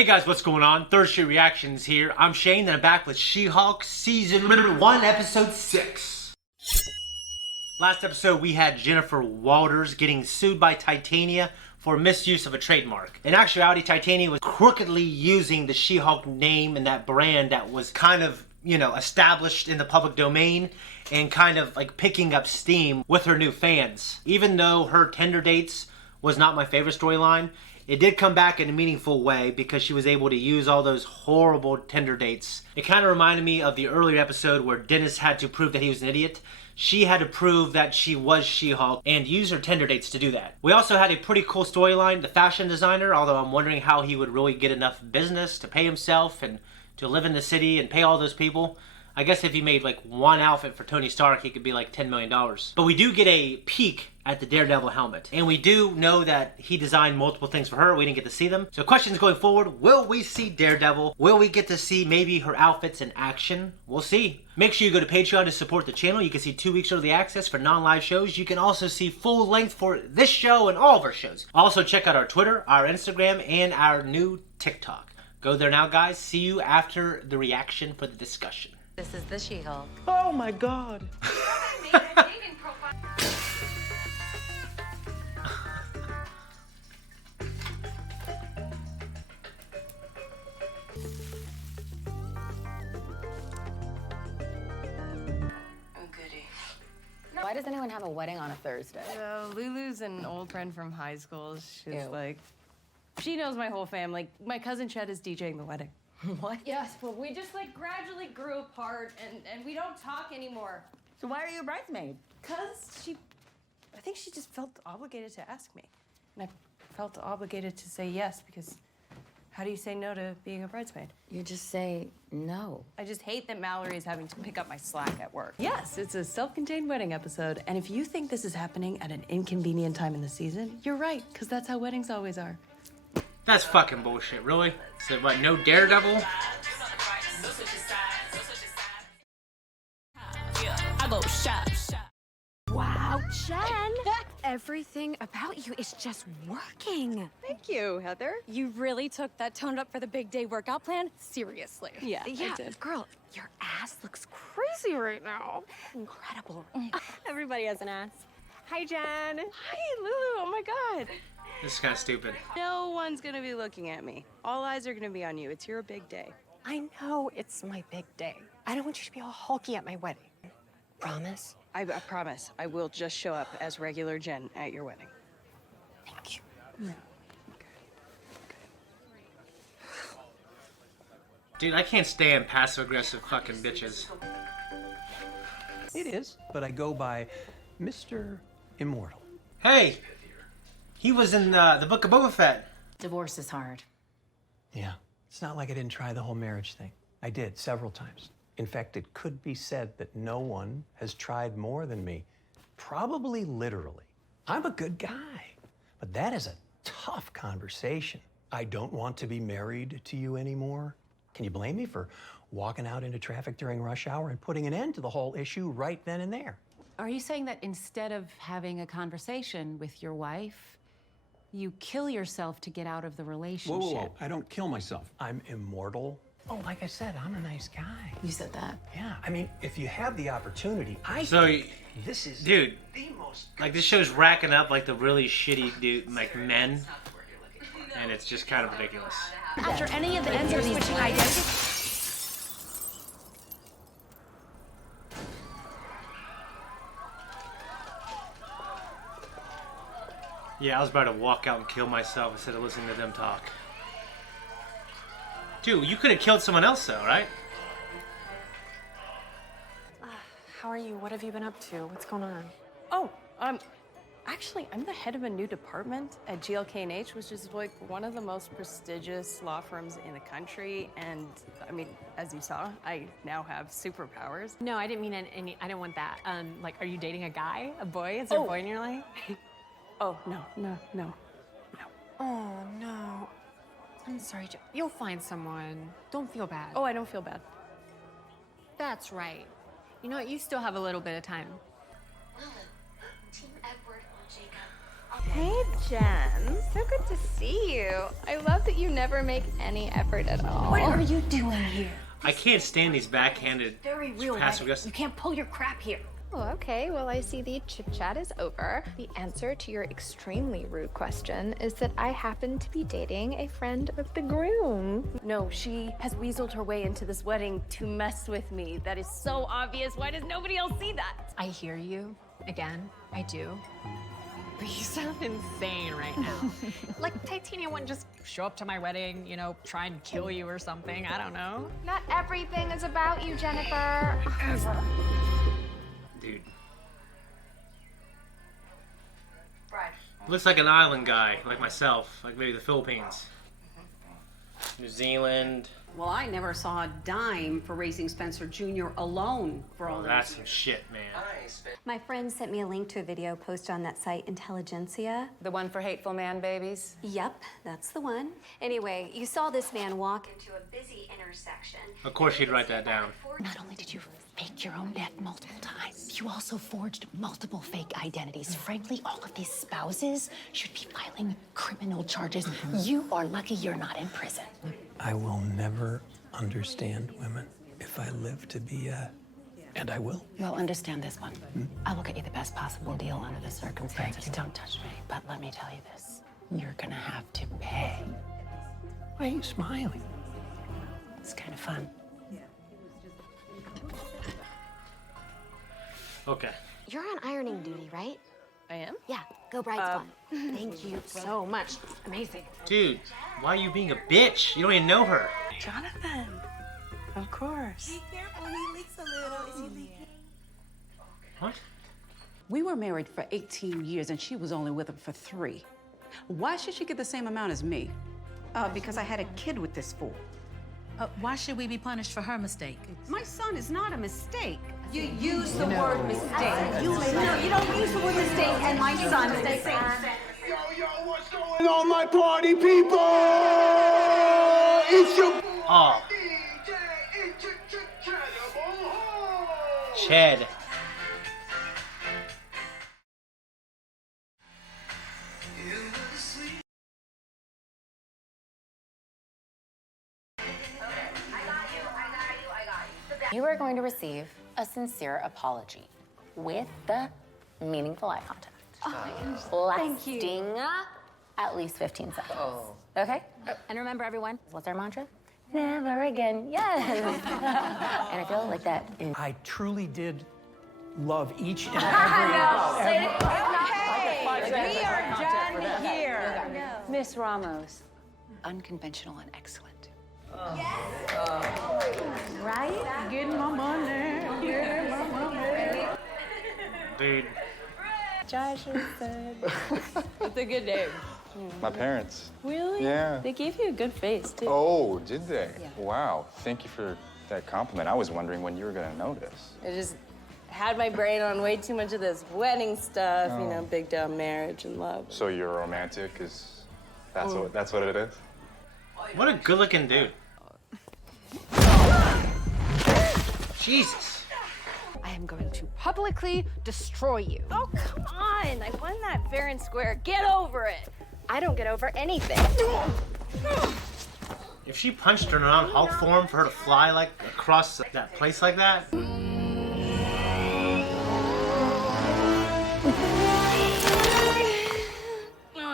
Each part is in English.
Hey guys, what's going on? Third Street Reactions here. I'm Shane, and I'm back with She-Hulk Season 1, Episode 6. Last episode, we had Jennifer Walters getting sued by Titania for misuse of a trademark. In actuality, Titania was crookedly using the She-Hulk name and that brand that was kind of, established in the public domain and kind of like picking up steam with her new fans. Even though her Tinder dates was not my favorite storyline, it did come back in a meaningful way because she was able to use all those horrible Tinder dates. It kind of reminded me of the earlier episode where Dennis had to prove that he was an idiot. She had to prove that she was She-Hulk and use her Tinder dates to do that. We also had a pretty cool storyline, the fashion designer, although I'm wondering how he would really get enough business to pay himself and to live in the city and pay all those people. I guess if he made like one outfit for Tony Stark, he could be like $10 million. But we do get a peek at the Daredevil helmet. And we do know that he designed multiple things for her. We didn't get to see them. So questions going forward, will we see Daredevil? Will we get to see maybe her outfits in action? We'll see. Make sure you go to Patreon to support the channel. You can see 2 weeks early access for non-live shows. You can also see full length for this show and all of our shows. Also check out our Twitter, our Instagram, and our new TikTok. Go there now, guys. See you after the reaction for the discussion. This is the She-Hulk. Oh my God. Why does anyone have a wedding on a Thursday? Lulu's an old friend from high school. She's like, she knows my whole family. My cousin Chet is DJing the wedding. What? Yes, but we just gradually grew apart and we don't talk anymore. So why are you a bridesmaid? Because I think she just felt obligated to ask me. And I felt obligated to say yes because how do you say no to being a bridesmaid? You just say no. I just hate that Mallory is having to pick up my slack at work. Yes, it's a self-contained wedding episode. And if you think this is happening at an inconvenient time in the season, you're right, because that's how weddings always are. That's fucking bullshit, really? So what, no Daredevil? I go shop. Wow, Jen! Everything about you is just working. Thank you, Heather. You really took that toned up for the big day workout plan seriously. Yeah, I did. Girl, your ass looks crazy right now. Incredible. Everybody has an ass. Hi, Jen. Hi, Lulu. Oh my God. This is kind of stupid. No one's gonna be looking at me. All eyes are gonna be on you. It's your big day. I know it's my big day. I don't want you to be all hulky at my wedding. Promise? I promise. I will just show up as regular Jen at your wedding. Thank you. Yeah. Dude, I can't stand passive-aggressive fucking bitches. It is, but I go by Mr. Immortal. Hey! He was in the Book of Boba Fett. Divorce is hard. Yeah, it's not like I didn't try the whole marriage thing. I did, several times. In fact, it could be said that no one has tried more than me. Probably literally. I'm a good guy, but that is a tough conversation. I don't want to be married to you anymore. Can you blame me for walking out into traffic during rush hour and putting an end to the whole issue right then and there? Are you saying that instead of having a conversation with your wife, you kill yourself to get out of the relationship? Whoa. I don't kill myself. I'm immortal. Oh, like I said, I'm a nice guy. You said that. Yeah, I mean, if you have the opportunity, this is dude, the most... like this show's racking up like the really shitty like men, and it's just kind of ridiculous. After any of the ends are switching identity. Yeah, I was about to walk out and kill myself instead of listening to them talk. Dude, you could have killed someone else though, right? How are you? What have you been up to? What's going on? Oh, actually, I'm the head of a new department at GLK&H, which is like one of the most prestigious law firms in the country. And I mean, as you saw, I now have superpowers. No, I didn't mean any. I don't want that. Like, are you dating a guy? A boy? Is there a boy in your life? Oh, no. Oh, no. I'm sorry, Joe. You'll find someone. Don't feel bad. Oh, I don't feel bad. That's right. You know what? You still have a little bit of time. Team Edward or Jacob. Hey, Jen. So good to see you. I love that you never make any effort at all. What are you doing here? I can't stand these backhanded Very real passive wedding. aggressive. You can't pull your crap here. Oh, okay. Well, I see the chit chat is over. The answer to your extremely rude question is that I happen to be dating a friend of the groom. No, she has weaseled her way into this wedding to mess with me. That is so obvious. Why does nobody else see that? I hear you. Again, I do. But you sound insane right now. Like Titania wouldn't just show up to my wedding, you know, try and kill you or something. I don't know. Not everything is about you, Jennifer. Dude. Looks like an island guy, like myself, like maybe the Philippines. New Zealand. Well, I never saw a dime for raising Spencer Jr. alone for all Oh, those that's some years. shit, man. My friend sent me a link to a video posted on that site, Intelligentsia. The one for hateful man babies? Yep, that's the one. Anyway, you saw this man walk into a busy intersection. Of course she'd write that down. Not only did you fake your own death multiple times, you also forged multiple fake identities. Frankly, all of these spouses should be filing criminal charges. You are lucky you're not in prison. I will never understand women if I live to be and I will. Well, understand this one. I will get you the best possible deal under the circumstances. Don't touch me. But let me tell you this. You're gonna have to pay. Why are you smiling? It's kind of fun. Okay. You're on ironing duty, right? I am? Yeah, go bride's fun. Thank you so much. Amazing. Dude, why are you being a bitch? You don't even know her. Jonathan, of course. What? We were married for 18 years and she was only with him for 3. Why should she get the same amount as me? Because I had a kid with this fool. Why should we be punished for her mistake? My son is not a mistake. You use the word mistake. No, you don't use the word mistake and my son is the same. Yo, what's going on, my party people? It's your Oh. Ched. You are going to receive a sincere apology with the meaningful eye contact. Lasting at least 15 seconds. Okay? And remember, everyone, what's our mantra? Never again. Yes. And I feel like that is. I truly did love each and every. We are done here. Miss Ramos, unconventional and excellent. Right? Getting my money. Getting my money. Dude. Josh is said. It's a good name. My parents. Really? Yeah. They gave you a good face, too. Oh, did they? Yeah. Wow. Thank you for that compliment. I was wondering when you were going to notice. I just had my brain on way too much of this wedding stuff, you know, big dumb marriage and love. So you're romantic? That's what it is? What a good looking dude. Jesus. I am going to publicly destroy you. Oh, come on. I won that fair and square. Get over it. I don't get over anything. If she punched her in Hulk form for her to fly like across that place like that. Oh,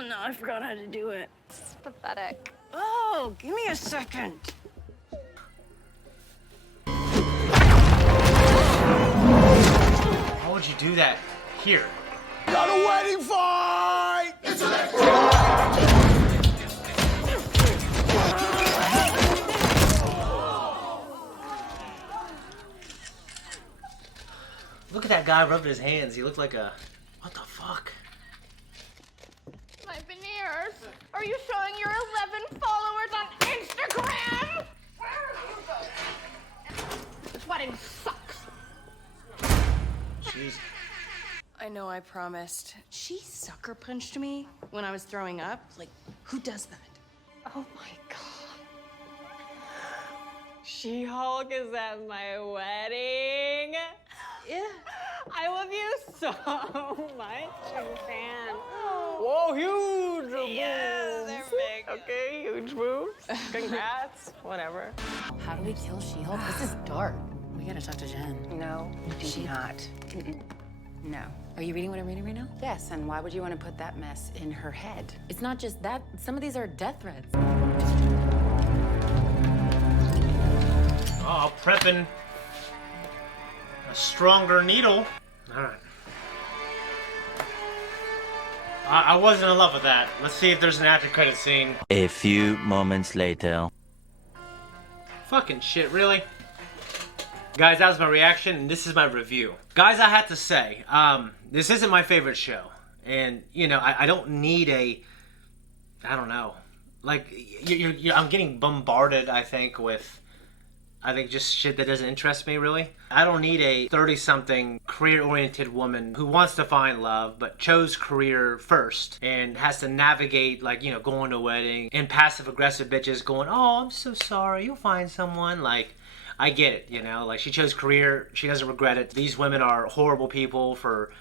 no, I forgot how to do it. It's pathetic. Oh, give me a second. How would you do that here? Got a wedding fight! It's Look at that guy rubbing his hands. He looked like a. What the fuck? My veneers. Are you showing your 11 followers on Instagram? Where are you going? This wedding sucks. Jeez. I know I promised. She sucker punched me when I was throwing up. Like, who does that? Oh my God. She-Hulk is at my wedding. Yeah. I I love you so much. I'm a fan. Whoa, huge boobs. Yeah, they're big. Okay, huge boobs. Congrats. Whatever. How do we kill She-Hulk? This is dark. We gotta talk to Jen. No, do not. No. Are you reading what I'm reading right now? Yes, and why would you want to put that mess in her head? It's not just that. Some of these are death threats. Oh, prepping a stronger needle. All right. I wasn't in love with that. Let's see if there's an after credit scene. A few moments later. Fucking shit, really? Guys, that was my reaction, and this is my review. Guys, I have to say, this isn't my favorite show. And, you know, I don't need a... I don't know. Like, I'm getting bombarded, I think, with... I think just shit that doesn't interest me, really. I don't need a 30-something career-oriented woman who wants to find love, but chose career first and has to navigate, like, you know, going to a wedding and passive-aggressive bitches going, oh, I'm so sorry, you'll find someone. Like, I get it, you know? Like, she chose career, she doesn't regret it. These women are horrible people for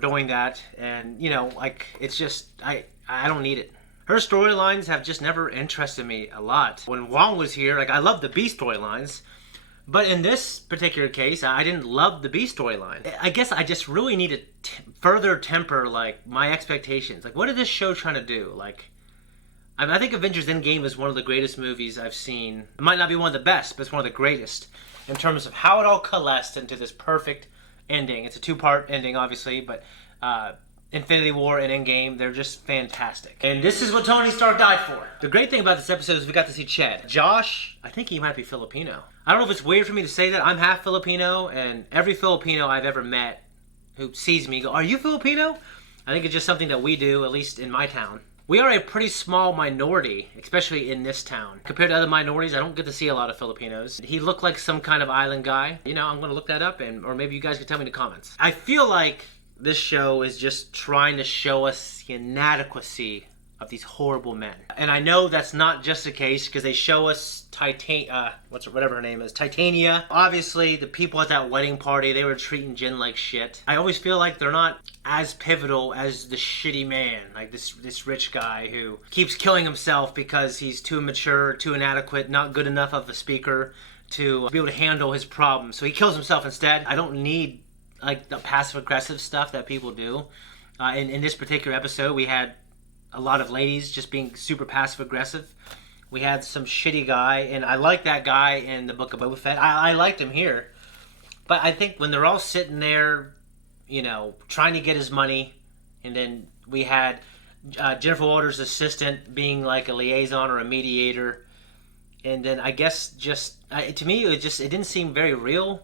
doing that. And, you know, like, it's just, I don't need it. Her storylines have just never interested me a lot. When Wong was here, like, I love the B storylines, but in this particular case, I didn't love the B storyline. I guess I just really need to further temper, like, my expectations. Like, what is this show trying to do? Like, I think Avengers Endgame is one of the greatest movies I've seen. It might not be one of the best, but it's one of the greatest in terms of how it all coalesced into this perfect ending. It's a two-part ending, obviously, but Infinity War and Endgame, they're just fantastic. And this is what Tony Stark died for. The great thing about this episode is we got to see Chad. Josh, I think he might be Filipino. I don't know if it's weird for me to say that. I'm half Filipino, and every Filipino I've ever met who sees me go, are you Filipino? I think it's just something that we do, at least in my town. We are a pretty small minority, especially in this town. Compared to other minorities, I don't get to see a lot of Filipinos. He looked like some kind of island guy. You know, I'm going to look that up, or maybe you guys can tell me in the comments. I feel like this show is just trying to show us the inadequacy of these horrible men. And I know that's not just the case because they show us whatever her name is, Titania. Obviously, the people at that wedding party, they were treating Jen like shit. I always feel like they're not as pivotal as the shitty man, like this rich guy who keeps killing himself because he's too immature, too inadequate, not good enough of a speaker to be able to handle his problems. So he kills himself instead. I don't need like the passive-aggressive stuff that people do. In this particular episode, we had a lot of ladies just being super passive-aggressive. We had some shitty guy, and I like that guy in the Book of Boba Fett. I liked him here. But I think when they're all sitting there, you know, trying to get his money, and then we had Jennifer Walters' assistant being like a liaison or a mediator, and then I guess just, to me, it didn't seem very real.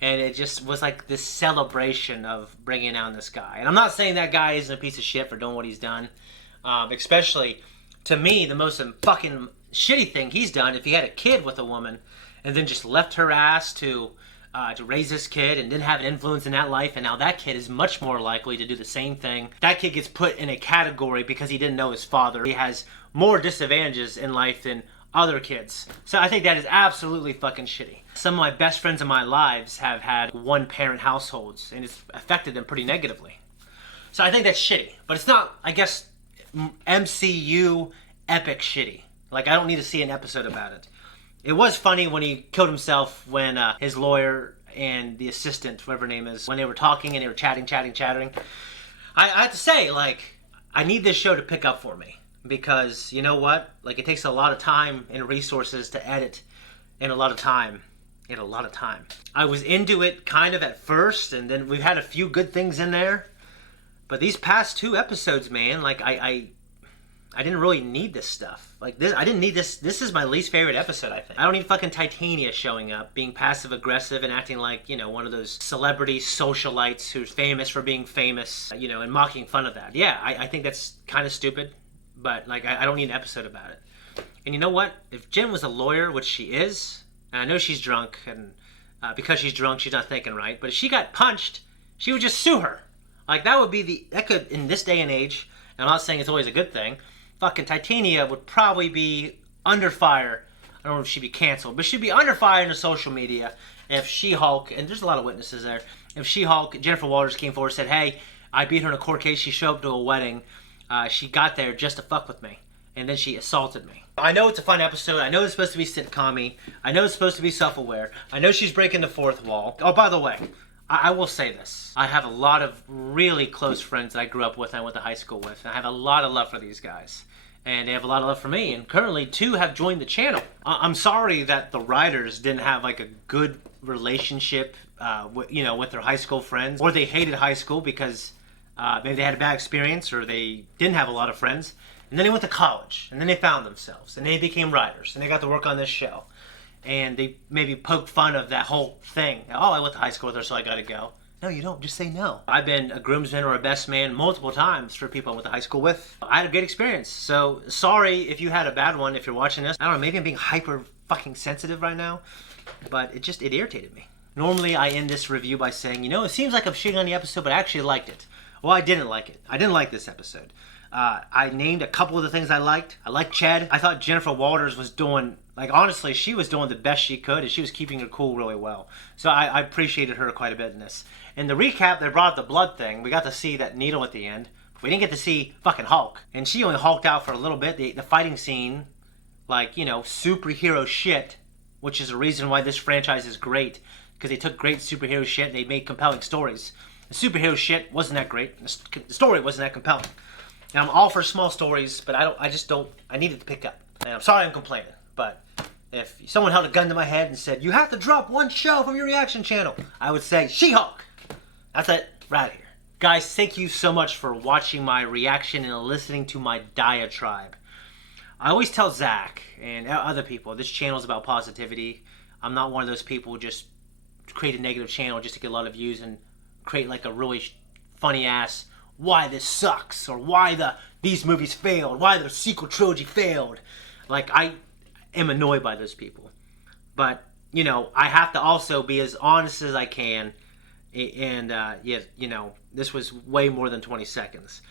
And it just was like this celebration of bringing down this guy. And I'm not saying that guy isn't a piece of shit for doing what he's done. Especially, to me, the most fucking shitty thing he's done, if he had a kid with a woman and then just left her ass to raise this kid and didn't have an influence in that life, and now that kid is much more likely to do the same thing. That kid gets put in a category because he didn't know his father. He has more disadvantages in life than other kids. So I think that is absolutely fucking shitty. Some of my best friends in my lives have had one-parent households, and it's affected them pretty negatively. So I think that's shitty. But it's not, I guess, MCU epic shitty. Like, I don't need to see an episode about it. It was funny when he killed himself when his lawyer and the assistant, whatever her name is, when they were talking and they were chatting. I have to say, like, I need this show to pick up for me. Because, you know what? Like, it takes a lot of time and resources to edit, and a lot of time. I was into it kind of at first, and then we've had a few good things in there. But these past 2 episodes, man, like, I didn't really need this stuff. Like, I didn't need this. This is my least favorite episode, I think. I don't need fucking Titania showing up, being passive-aggressive and acting like, you know, one of those celebrity socialites who's famous for being famous, you know, and mocking fun of that. Yeah, I think that's kind of stupid. But, like, I don't need an episode about it. And you know what? If Jen was a lawyer, which she is, and I know she's drunk, and because she's drunk, she's not thinking right, but if she got punched, she would just sue her. Like, that could, in this day and age, and I'm not saying it's always a good thing, fucking Titania would probably be under fire. I don't know if she'd be canceled, but she'd be under fire in the social media if She-Hulk, and there's a lot of witnesses there, if She-Hulk, Jennifer Walters, came forward and said, hey, I beat her in a court case, she showed up to a wedding, she got there just to fuck with me, and then she assaulted me. I know it's a fun episode, I know it's supposed to be sitcom-y, I know it's supposed to be self-aware, I know she's breaking the fourth wall. Oh, by the way, I will say this. I have a lot of really close friends that I grew up with and I went to high school with, and I have a lot of love for these guys. And they have a lot of love for me, and currently 2 have joined the channel. I'm sorry that the writers didn't have like a good relationship with their high school friends, or they hated high school because maybe they had a bad experience, or they didn't have a lot of friends, and then they went to college, and then they found themselves, and they became writers, and they got to work on this show, and they maybe poked fun of that whole thing. Oh, I went to high school with her, so I gotta go. No, you don't. Just say no. I've been a groomsman or a best man multiple times for people I went to high school with. I had a great experience. So sorry if you had a bad one if you're watching this. I don't know, maybe I'm being hyper fucking sensitive right now, but it irritated me. Normally I end this review by saying, it seems like I'm shitting on the episode, but I actually liked it. Well, I didn't like it. I didn't like this episode. I named a couple of the things I liked. I liked Ched. I thought Jennifer Walters was doing, honestly, she was doing the best she could, and she was keeping her cool really well. So I appreciated her quite a bit in this. In the recap, they brought up the blood thing. We got to see that needle at the end. We didn't get to see fucking Hulk. And she only hulked out for a little bit. The fighting scene, superhero shit, which is the reason why this franchise is great, because they took great superhero shit and they made compelling stories. The superhero shit wasn't that great. The story wasn't that compelling. And I'm all for small stories, but I need it to pick up. And I'm sorry I'm complaining, but if someone held a gun to my head and said, you have to drop one show from your reaction channel, I would say She-Hulk. That's it. Right out of here. Guys, thank you so much for watching my reaction and listening to my diatribe. I always tell Zach and other people, this channel is about positivity. I'm not one of those people who just create a negative channel just to get a lot of views and create a really funny ass why this sucks, or why these movies failed, why the sequel trilogy failed. I am annoyed by those people. But, I have to also be as honest as I can. And, this was way more than 20 seconds.